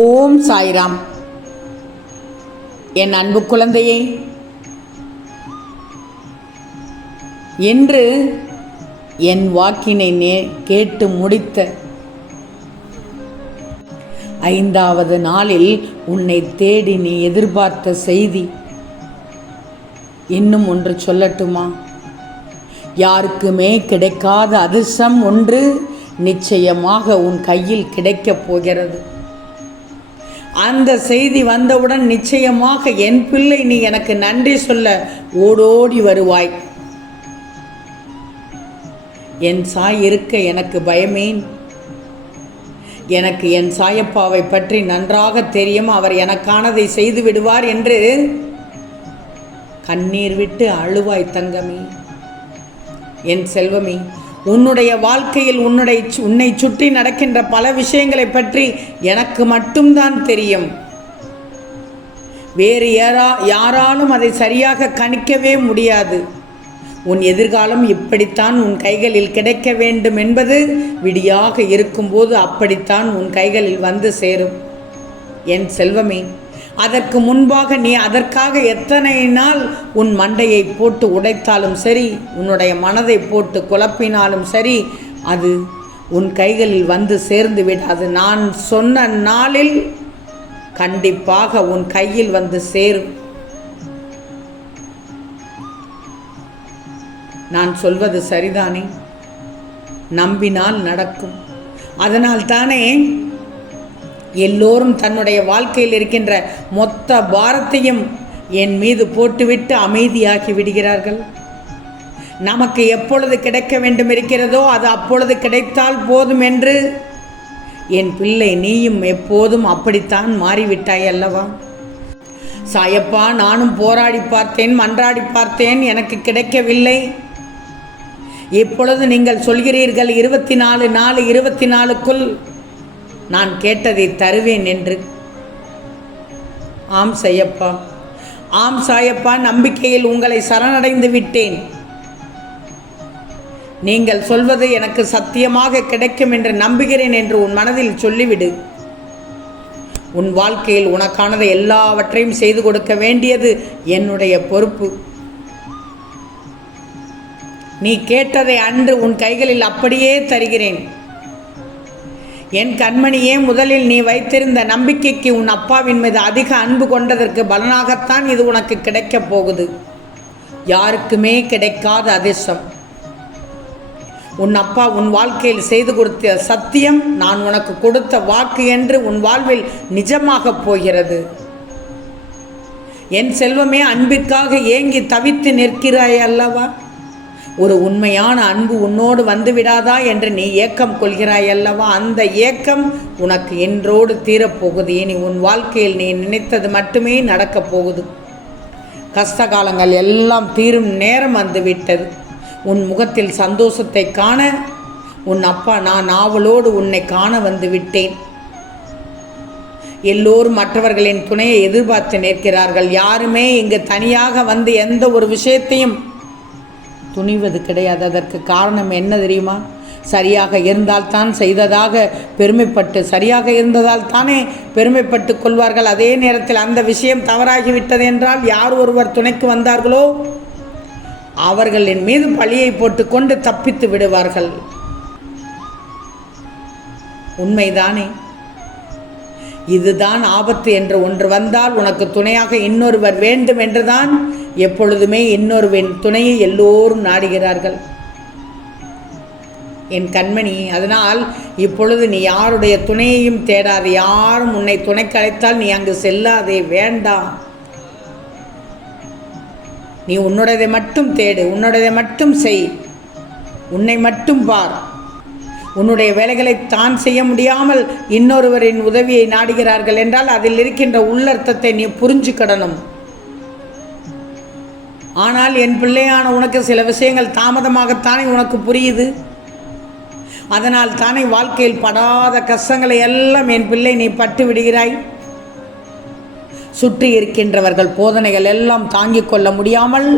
ஓம் சாய்ராம். என் அன்பு குழந்தையே என்று என் வாக்கினை நே கேட்டு முடித்த ஐந்தாவது நாளில் உன்னை தேடி நீ எதிர்பார்த்த செய்தி இன்னும் ஒன்று சொல்லட்டுமா? யாருக்குமே கிடைக்காத அதிர்ஷ்டம் ஒன்று நிச்சயமாக உன் கையில் கிடைக்கப் போகிறது. அந்த செய்தி வந்தவுடன் நிச்சயமாக என் பிள்ளை நீ எனக்கு நன்றி சொல்ல ஓடோடி வருவாய். என் சாய் இருக்க எனக்கு பயமேன் எனக்கு என் சாயப்பாவை பற்றி நன்றாக தெரியும். அவர் எனக்கானதை செய்து விடுவார் என்று கண்ணீர் விட்டு அழுவாய் தங்கமே. என் செல்வமே உன்னுடைய வாழ்க்கையில் உன்னுடைய உன்னை சுற்றி நடக்கின்ற பல விஷயங்களை பற்றி எனக்கு மட்டும்தான் தெரியும். வேறு யாரா யாராலும் அதை சரியாக கணிக்கவே முடியாது. உன் எதிர்காலம் இப்படித்தான் உன் கைகளில் கிடைக்க வேண்டும் என்பது விடியாக இருக்கும்போது அப்படித்தான் உன் கைகளில் வந்து சேரும். என் செல்வமே அதற்கு முன்பாக நீ அதற்காக எத்தனை நாள் உன் மண்டையை போட்டு உடைத்தாலும் சரி உன்னுடைய மனதை போட்டு குழப்பினாலும் சரி அது உன் கைகளில் வந்து சேர்ந்து விடாது. நான் சொன்ன நாளில் கண்டிப்பாக உன் கையில் வந்து சேரும். நான் சொல்வது சரிதானே? நம்பினால் நடக்கும். அதனால் தானே எல்லோரும் தன்னுடைய வாழ்க்கையில் இருக்கின்ற மொத்த பாரத்தையும் என் மீது போட்டுவிட்டு அமைதியாகி விடுகிறார்கள். நமக்கு எப்பொழுது கிடைக்க வேண்டும் இருக்கிறதோ அது அப்பொழுது கிடைத்தால் போதும் என்று என் பிள்ளை நீயும் எப்போதும் அப்படித்தான் மாறிவிட்டாய் அல்லவா? சாயப்பா நானும் போராடி பார்த்தேன் மன்றாடி பார்த்தேன் எனக்கு கிடைக்கவில்லை. இப்பொழுது நீங்கள் சொல்கிறீர்கள் இருபத்தி நாலு நாலு இருபத்தி நாலுக்குள் நான் கேட்டதை தருவேன் என்று. ஆம் சையப்பா. ஆம் சாயப்பா நம்பிக்கையில் உங்களை சரணடைந்து விட்டேன். நீங்கள் சொல்வது எனக்கு சத்தியமாக கிடைக்கும் என்று நம்புகிறேன் என்று உன் மனதில் சொல்லிவிடு. உன் வாழ்க்கையில் உனக்கானதை எல்லாவற்றையும் செய்து கொடுக்க வேண்டியது என்னுடைய பொறுப்பு. நீ கேட்டதை அன்று உன் கைகளில் அப்படியே தருகிறேன். என் கண்மணியே முதலில் நீ வைத்திருந்த நம்பிக்கைக்கு உன் அப்பாவின் மீது அதிக அன்பு கொண்டதற்கு பலனாகத்தான் இது உனக்கு கிடைக்கப் போகுது. யாருக்குமே கிடைக்காத அதிர்ஷ்டம். உன் அப்பா உன் வாழ்க்கையில் செய்து கொடுத்த சத்தியம் நான் உனக்கு கொடுத்த வாக்கு என்று உன் வாழ்வில் நிஜமாகப் போகிறது. என் செல்வமே அன்பிற்காக ஏங்கி தவித்து நிற்கிறாய் அல்லவா? ஒரு உண்மையான அன்பு உன்னோடு வந்து விடாதா என்று நீ ஏக்கம் கொள்கிறாய் அல்லவா? அந்த ஏக்கம் உனக்கு என்றோடு தீரப்போகுது. இனி உன் வாழ்க்கையில் நீ நினைத்தது மட்டுமே நடக்கப் போகுது. கஷ்ட காலங்கள் எல்லாம் தீரும் நேரம் வந்துவிட்டது உன் முகத்தில் சந்தோஷத்தை காண உன் அப்பா நான் ஆவலோடு உன்னை காண வந்து விட்டேன். எல்லோரும் மற்றவர்களின் துணையை எதிர்பார்த்து நிற்கிறார்கள். யாருமே இங்கு தனியாக வந்து எந்த ஒரு விஷயத்தையும் துணிவது கிடையாது. அதற்கு காரணம் என்ன தெரியுமா? சரியாக இருந்தால் தான் செய்ததாக பெருமைப்பட்டு சரியாக இருந்ததால் தானே பெருமைப்பட்டு கொள்வார்கள். அதே நேரத்தில் அந்த விஷயம் தவறாகிவிட்டது என்றால் யார் ஒருவர் துணைக்கு வந்தார்களோ? அவர்களின் மீது பழியை போட்டுக்கொண்டு தப்பித்து விடுவார்கள். உண்மைதானே? இதுதான் ஆபத்து என்று ஒன்று வந்தால் உனக்கு துணையாக இன்னொருவர் வேண்டும் என்றுதான் எப்பொழுதுமே இன்னொருவின் துணையை எல்லோரும் நாடுகிறார்கள். என் கண்மணி அதனால் இப்பொழுது நீ யாருடைய துணையையும் தேடாது. யாரும் உன்னை துணை கலைத்தால் நீ அங்கு செல்லாதே வேண்டாம். நீ உன்னுடையதை மட்டும் தேடு உன்னுடையதை மட்டும் செய் உன்னை மட்டும் பார். உன்னுடைய வேலைகளை தான் செய்ய முடியாமல் இன்னொருவரின் உதவியை நாடுகிறார்கள் என்றால் அதில் இருக்கின்ற உள்ளர்த்தத்தை நீ புரிஞ்சுக்கிடணும். ஆனால் என் பிள்ளையான உனக்கு சில விஷயங்கள் தாமதமாகத்தானே உனக்கு புரியுது? அதனால் தானே வாழ்க்கையில் படாத கஷ்டங்களை எல்லாம் என் பிள்ளை நீ பட்டு விடுகிறாய்? சுற்றி இருக்கின்றவர்கள் போதனைகள் எல்லாம் தாங்கிக் கொள்ள முடியாமல்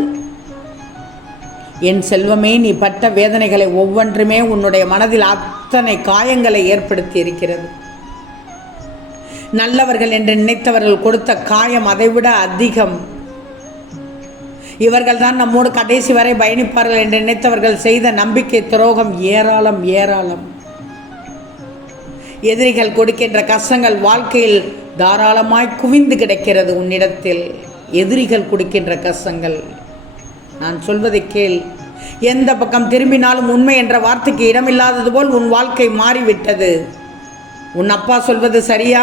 என் செல்வமே நீ பட்ட வேதனைகளை ஒவ்வொன்றுமே உன்னுடைய மனதில் அத்தனை காயங்களை ஏற்படுத்தி இருக்கிறது. நல்லவர்கள் என்று நினைத்தவர்கள் கொடுத்த காயம் அதைவிட அதிகம். இவர்கள் தான் நம்மோடு கடைசி வரை பயணிப்பார்கள் என்று நினைத்தவர்கள் செய்த நம்பிக்கை துரோகம் ஏராளம் ஏராளம். எதிரிகள் கொடுக்கின்ற கஷ்டங்கள் வாழ்க்கையில் தாராளமாய் குவிந்து கிடக்கிறது உன்னிடத்தில். எதிரிகள் கொடுக்கின்ற கஷ்டங்கள். நான் சொல்வதை கேள். எந்த பக்கம் திரும்பினாலும் உண்மை என்ற வார்த்தைக்கு இடமில்லாதது போல் உன் வாழ்க்கை மாறிவிட்டது. உன் அப்பா சொல்வது சரியா?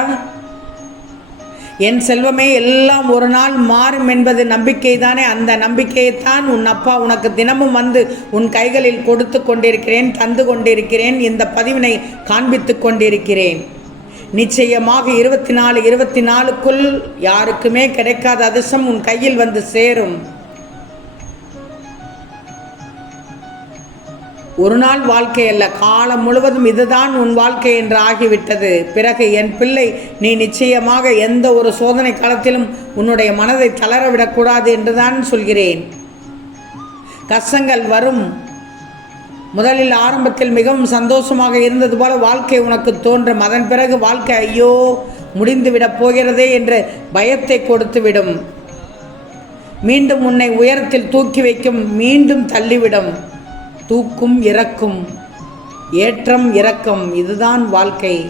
என் செல்வமே எல்லாம் ஒரு நாள் மாறும் என்பது நம்பிக்கை தானே அந்த நம்பிக்கையைத்தான் உன் அப்பா உனக்கு தினமும் வந்து உன் கைகளில் கொடுத்து கொண்டிருக்கிறேன் தந்து கொண்டிருக்கிறேன் இந்த பதிவினை காண்பித்து கொண்டிருக்கிறேன். நிச்சயமாக இருபத்தி நாலு இருபத்தி நாலுக்குள் யாருக்குமே கிடைக்காத அதிர்ஷ்டம் உன் கையில் வந்து சேரும். ஒரு நாள் வாழ்க்கை அல்ல காலம் முழுவதும் இதுதான் உன் வாழ்க்கை என்று ஆகிவிட்டது. பிறகு என் பிள்ளை நீ நிச்சயமாக எந்த ஒரு சோதனை காலத்திலும் உன்னுடைய மனதை தளரவிடக்கூடாது என்றுதான் சொல்கிறேன். கஷ்டங்கள் வரும். முதலில் ஆரம்பத்தில் மிகவும் சந்தோஷமாக இருந்தது போல வாழ்க்கை உனக்கு தோன்றும். அதன் பிறகு வாழ்க்கை ஐயோ முடிந்துவிடப் போகிறதே என்று பயத்தை கொடுத்துவிடும். மீண்டும் உன்னை உயரத்தில் தூக்கி வைக்கும் மீண்டும் தள்ளிவிடும். தூக்கும் இறக்கும் ஏற்றம் இறக்கம் இதுதான் வாழ்க்கை.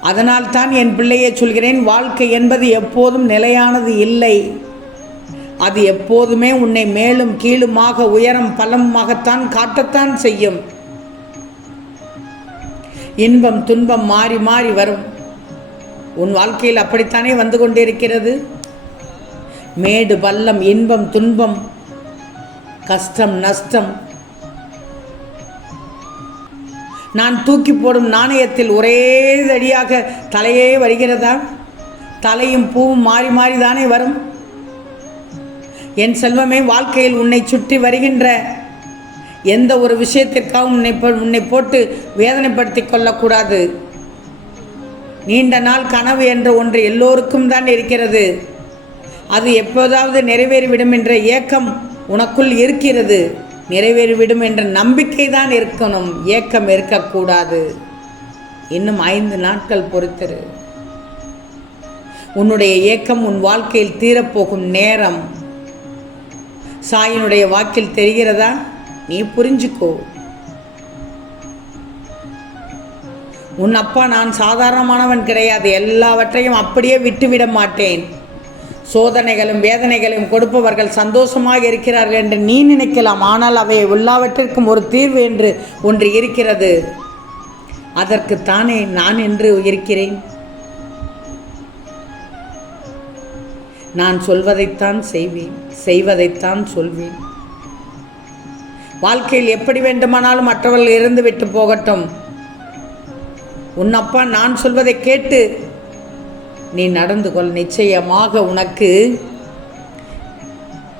அதனால் தான் என் பிள்ளையை சொல்கிறேன் வாழ்க்கை என்பது எப்போதும் நிலையானது இல்லை. அது எப்போதுமே உன்னை மேலும் கீழுமாக உயரம் பலமாகத்தான் காட்டத்தான் செய்யும். இன்பம் துன்பம் மாறி மாறி வரும். உன் வாழ்க்கையில் அப்படித்தானே வந்து கொண்டிருக்கிறது? மேடு பள்ளம் இன்பம் துன்பம் கஷ்டம் நஷ்டம். நான் தூக்கி போடும் நாணயத்தில் ஒரே அடியாக தலையே வருகிறதா? தலையும் பூவும் மாறி மாறி தானே வரும்? என் செல்வமே வாழ்க்கையில் உன்னை சுற்றி வருகின்ற எந்த ஒரு விஷயத்திற்காகவும் உன்னை போ- உன்னை போட்டு வேதனைப்படுத்திக் கொள்ளக்கூடாது. நீண்ட நாள் கனவு என்ற ஒன்று எல்லோருக்கும் தான் இருக்கிறது. அது எப்போதாவது நிறைவேறிவிடும் என்ற ஏக்கம் உனக்குள் இருக்கிறது. நிறைவேறிவிடும் என்ற நம்பிக்கை தான் இருக்கணும். ஏக்கம் இருக்கக்கூடாது. இன்னும் ஐந்து நாட்கள் பொறுத்திரு. உன்னுடைய ஏக்கம் உன் வாழ்க்கையில் தீரப்போகும் நேரம். சாயினுடைய வாக்கில் தெரிகிறதா? நீ புரிஞ்சுக்கோ. உன் அப்பா நான் சாதாரணமானவன் கிடையாது. எல்லாவற்றையும் அப்படியே விட்டுவிட மாட்டேன். சோதனைகளும் வேதனைகளும் கொடுப்பவர்கள் சந்தோஷமாக இருக்கிறார்கள் என்று நீ நினைக்கலாம். ஆனால் அவை எல்லாவற்றிற்கும் ஒரு தீர்வு என்று ஒன்று இருக்கிறது. அதற்குத்தானே நான் என்று இருக்கிறேன்? நான் சொல்வதைத்தான் செய்வேன் செய்வதைத்தான் சொல்வேன். வாழ்க்கையில் எப்படி வேண்டுமானாலும் மற்றவர்கள் இருந்து விட்டு போகட்டும். உன் அப்பா நான் சொல்வதை கேட்டு நீ நடந்து கொள். நிச்சயமாக உனக்கு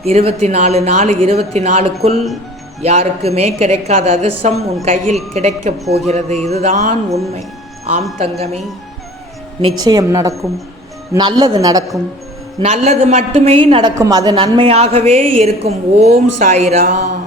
இருபத்தி நாலு நாலு இருபத்தி நாலுக்குள் யாருக்குமே கிடைக்காத அதிர்ஷ்டம் உன் கையில் கிடைக்கப் போகிறது. இதுதான் உண்மை. ஆம் தங்கமே நிச்சயம் நடக்கும். நல்லது நடக்கும். நல்லது மட்டுமே நடக்கும். அது நன்மையாகவே இருக்கும். ஓம் சாய்ராம்.